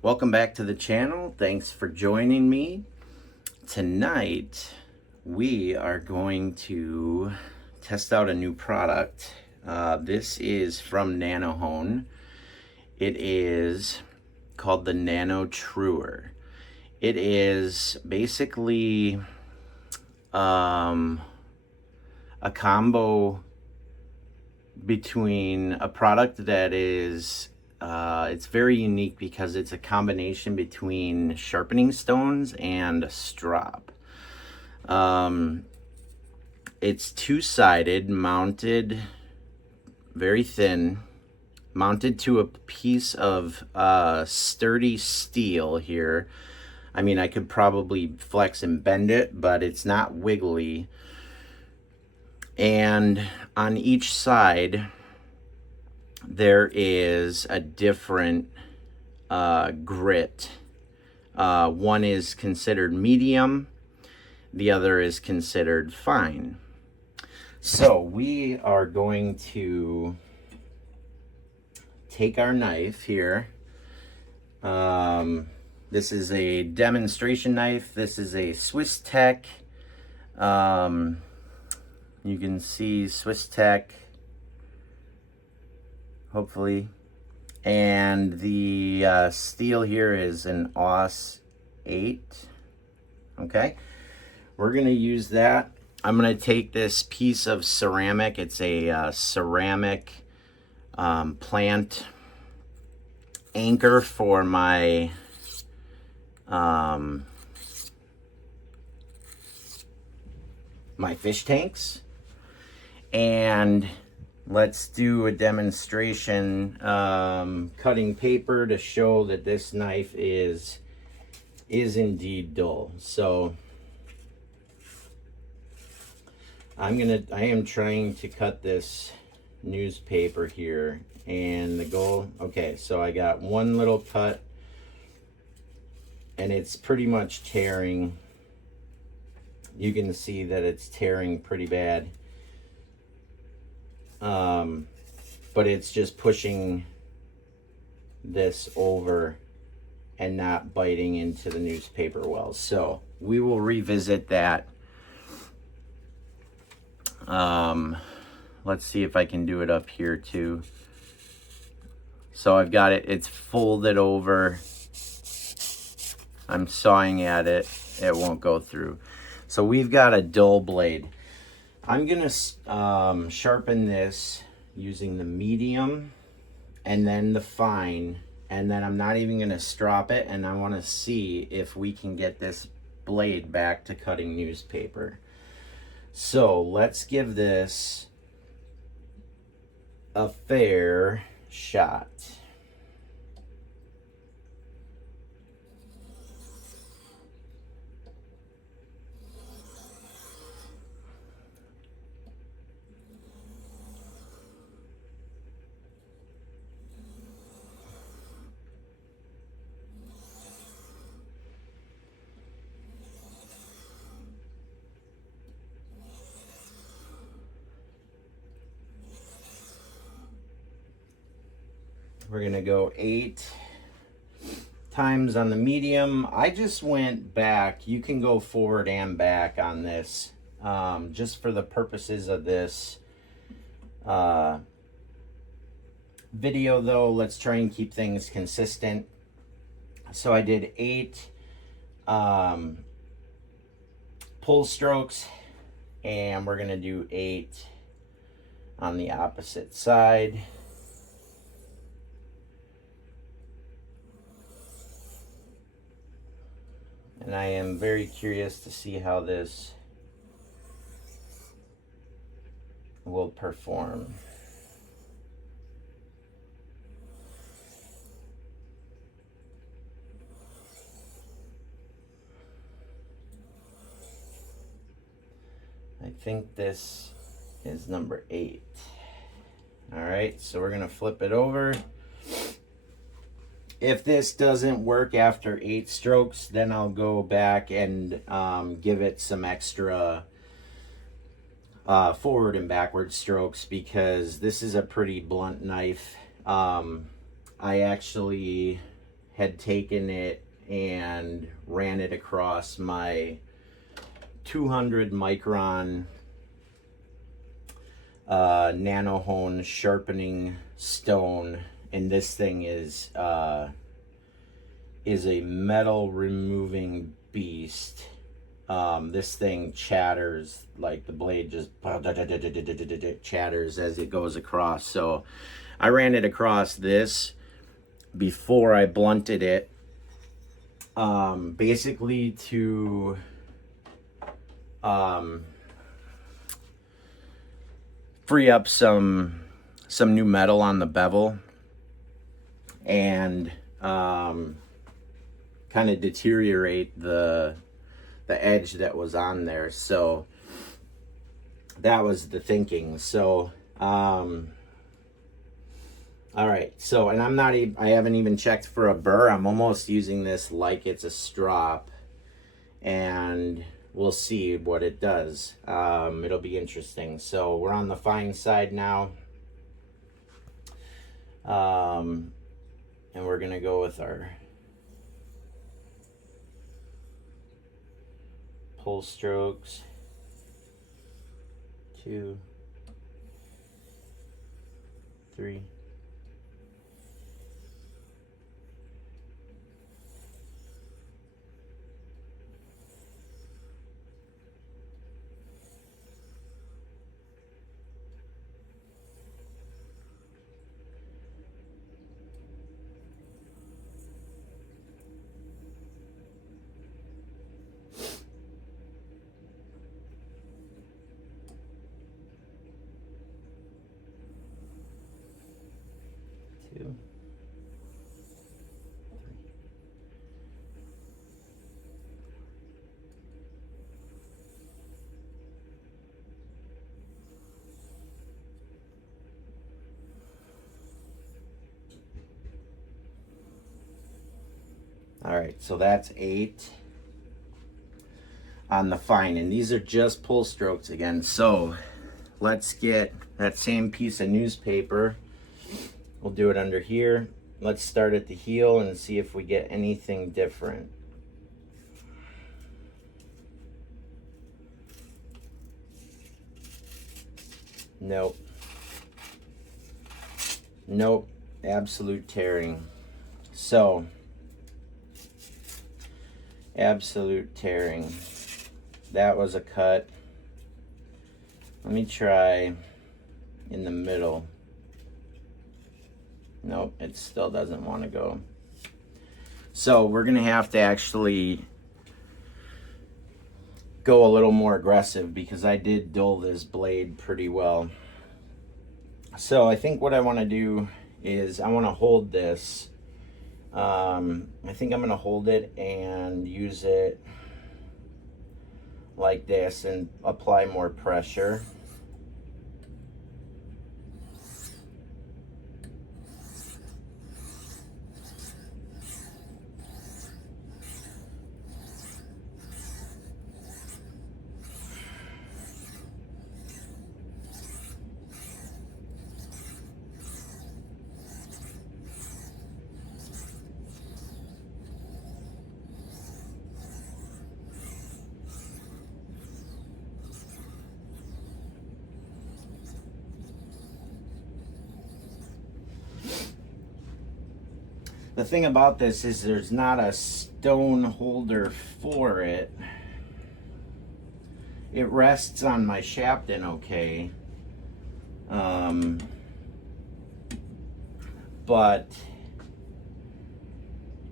Welcome back to the channel. Thanks for joining me. Tonight we are going to test out a new product. This is from Nano-Hone. It is called the Nano-Truer. It is basically a combo between a product that is it's very unique because it's a combination between sharpening stones and a strop. It's two-sided, mounted, very thin, mounted to a piece of sturdy steel here. I mean, I could probably flex and bend it, but it's not wiggly. And on each side, there is a different grit. One is considered medium, the other is considered fine. So we are going to take our knife here. This is a demonstration knife. This is a Swisstech. You can see Swisstech, hopefully. And the steel here is an AUS 8. Okay, we're gonna use that. I'm gonna take this piece of ceramic. It's a ceramic plant anchor for my my fish tanks, and let's do a demonstration cutting paper to show that this knife is indeed dull. So I am trying to cut this newspaper here, and the goal, okay, so I got one little cut and it's pretty much tearing. You can see that it's tearing pretty bad. But it's just pushing this over and not biting into the newspaper well. So we will revisit that. Let's see if I can do it up here too. So I've got it, it's folded over. I'm sawing at it, it won't go through. So we've got a dull blade. I'm gonna sharpen this using the medium and then the fine, and then I'm not even gonna strop it, and I wanna see if we can get this blade back to cutting newspaper. So let's give this a fair shot. We're gonna go 8 times on the medium. I just went back. You can go forward and back on this, just for the purposes of this video though. Let's try and keep things consistent. So I did 8 pull strokes, and we're gonna do 8 on the opposite side. And I am very curious to see how this will perform. I think this is number 8. All right, so we're gonna flip it over. If this doesn't work after 8 strokes, then I'll go back and give it some extra forward and backward strokes, because this is a pretty blunt knife. I actually had taken it and ran it across my 200 micron Nano-Hone sharpening stone, and this thing is a metal removing beast. This thing chatters, like the blade just chatters as it goes across. So I ran it across this before I blunted it, basically to free up some new metal on the bevel and kind of deteriorate the edge that was on there. So that was the thinking. So all right, so, and I haven't even checked for a burr. I'm almost using this like it's a strop, and we'll see what it does. It'll be interesting. So we're on the fine side now, and we're gonna go with our pull strokes. 2, 3. All right, so that's 8 on the fine, and these are just pull strokes again. So let's get that same piece of newspaper. We'll do it under here. Let's start at the heel and see if we get anything different. Nope. Nope. Absolute tearing. So absolute tearing. That was a cut. Let me try in the middle. Nope, it still doesn't want to go. So we're gonna have to actually go a little more aggressive, because I did dull this blade pretty well. So I think what I want to do is I want to hold this. I think I'm going to hold it and use it like this and apply more pressure. The thing about this is there's not a stone holder for it. It rests on my Sharpening okay. But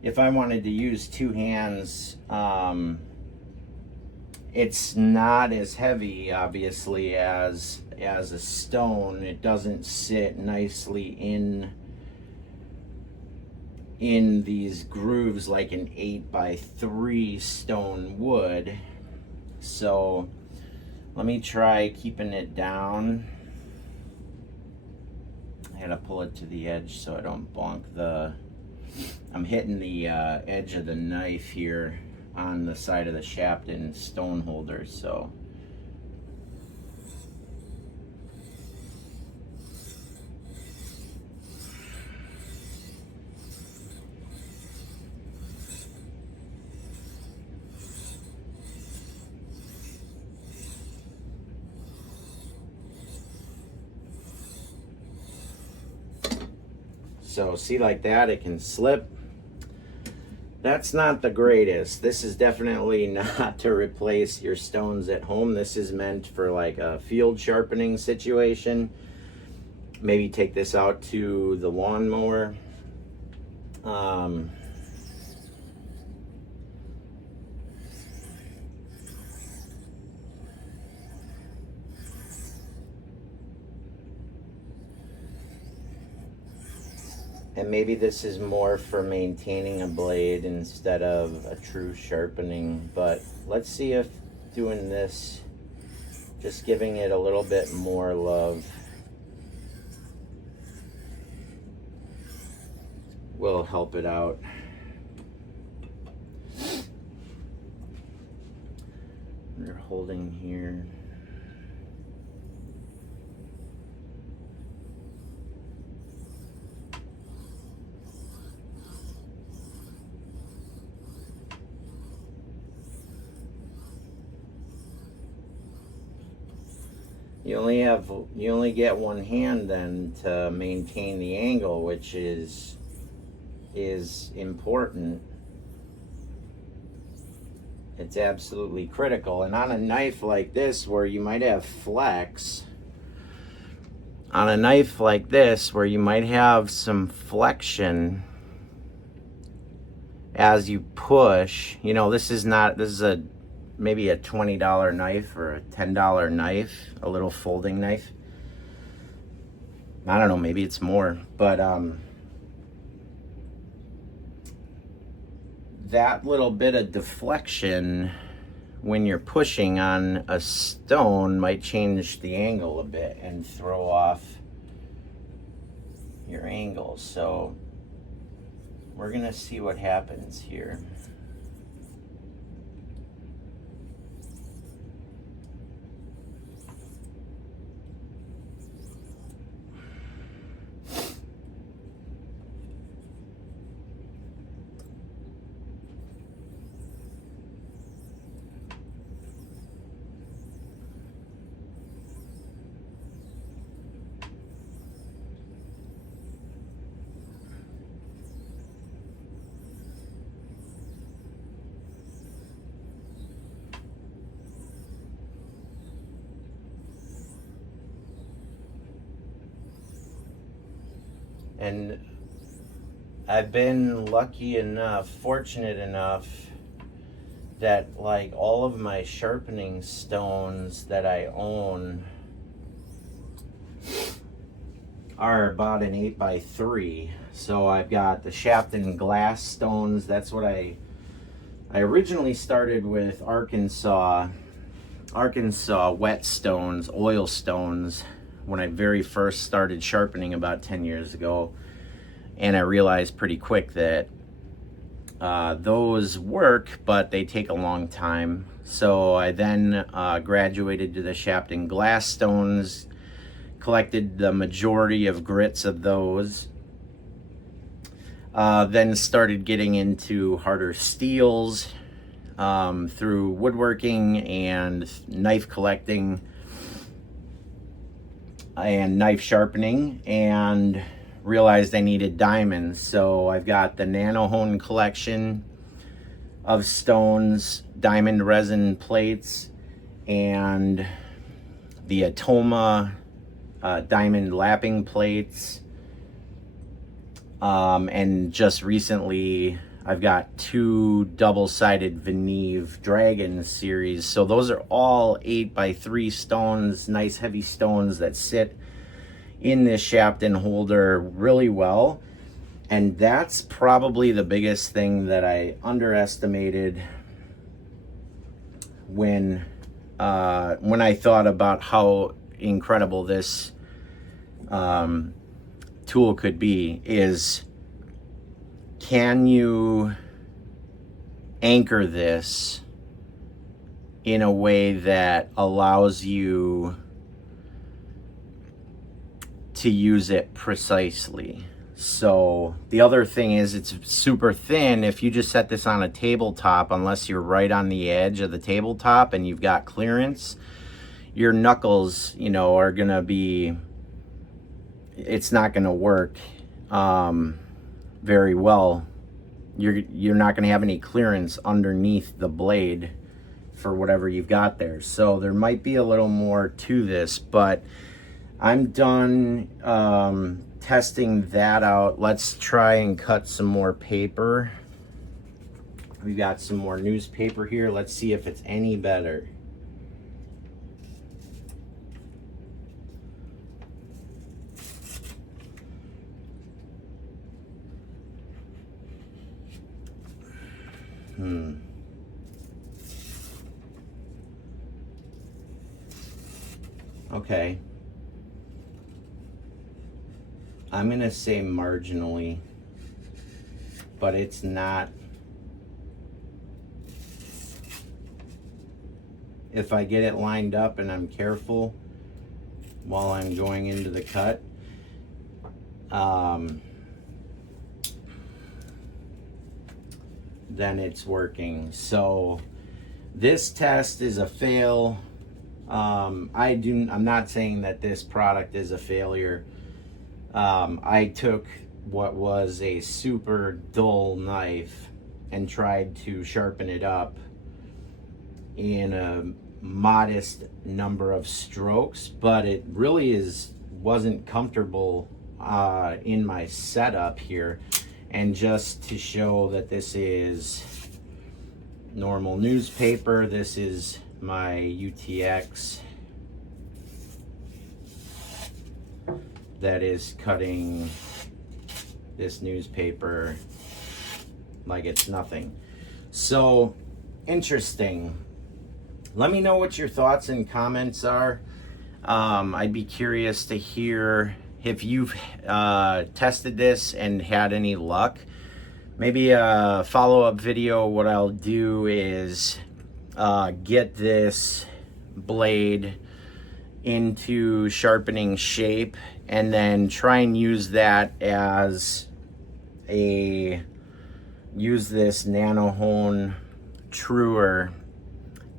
if I wanted to use 2 hands, it's not as heavy, obviously, as a stone. It doesn't sit nicely in these grooves like an 8x3 stone would. So let me try keeping it down. I gotta pull it to the edge so I don't bonk I'm hitting the edge of the knife here on the side of the Sharpening stone holder, so. So see, like that, it can slip. That's not the greatest. This is definitely not to replace your stones at home. This is meant for like a field sharpening situation. Maybe take this out to the lawnmower. And maybe this is more for maintaining a blade instead of a true sharpening, but let's see if doing this, just giving it a little bit more love, will help it out. We're holding here. You only get one hand then to maintain the angle, which is important. It's absolutely critical. And on a knife like this where you might have flex, on a knife like this where you might have some flexion as you push, you know, this is a maybe a $20 knife or a $10 knife, a little folding knife. I don't know, maybe it's more, but that little bit of deflection when you're pushing on a stone might change the angle a bit and throw off your angle. So we're gonna see what happens here. And I've been lucky enough, fortunate enough, that like all of my sharpening stones that I own are about an 8x3. So I've got the Sharpening glass stones. That's what I originally started with. Arkansas Whetstones, oil stones, when I very first started sharpening about 10 years ago. And I realized pretty quick that those work, but they take a long time. So I then graduated to the Sharpening glass stones, collected the majority of grits of those, then started getting into harder steels through woodworking and knife collecting and knife sharpening, and realized I needed diamonds. So I've got the Nano-Hone collection of stones, diamond resin plates, and the Atoma diamond lapping plates. And just recently I've got 2 double-sided Veneve Dragon series. So those are all 8x3 stones, nice heavy stones that sit in this Sharpening holder really well. And that's probably the biggest thing that I underestimated when I thought about how incredible this tool could be, is can you anchor this in a way that allows you to use it precisely. So the other thing is it's super thin. If you just set this on a tabletop, unless you're right on the edge of the tabletop and you've got clearance, your knuckles, you know, are gonna be, it's not gonna work very well, you're not going to have any clearance underneath the blade for whatever you've got there. So there might be a little more to this, but I'm done testing that out. Let's try and cut some more paper. We've got some more newspaper here. Let's see if it's any better. Okay. I'm gonna say marginally, but it's not. If I get it lined up and I'm careful while I'm going into the cut, then it's working. So this test is a fail. I'm not saying that this product is a failure. I took what was a super dull knife and tried to sharpen it up in a modest number of strokes, but it really wasn't comfortable in my setup here. And just to show that this is normal newspaper, this is my UTX that is cutting this newspaper like it's nothing. So interesting. Let me know what your thoughts and comments are. I'd be curious to hear if you've tested this and had any luck. Maybe a follow-up video, what I'll do is get this blade into sharpening shape and then try and use that as use this Nano-Hone Truer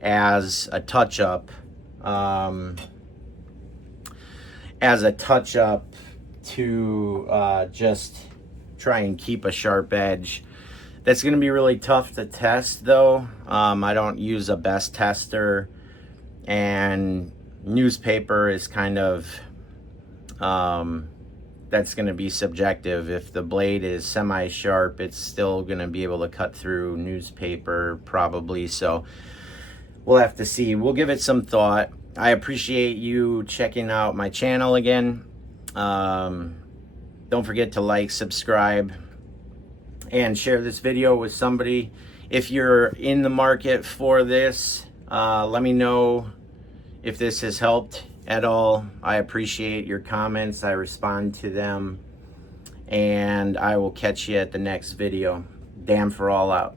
as a touch-up, to just try and keep a sharp edge. That's going to be really tough to test though. I don't use a best tester, and newspaper is kind of that's going to be subjective. If the blade is semi-sharp, it's still going to be able to cut through newspaper probably. So we'll have to see. We'll give it some thought. I appreciate you checking out my channel again. Don't forget to like, subscribe, and share this video with somebody. If you're in the market for this, let me know if this has helped at all. I appreciate your comments. I respond to them, and I will catch you at the next video. Damn for all out.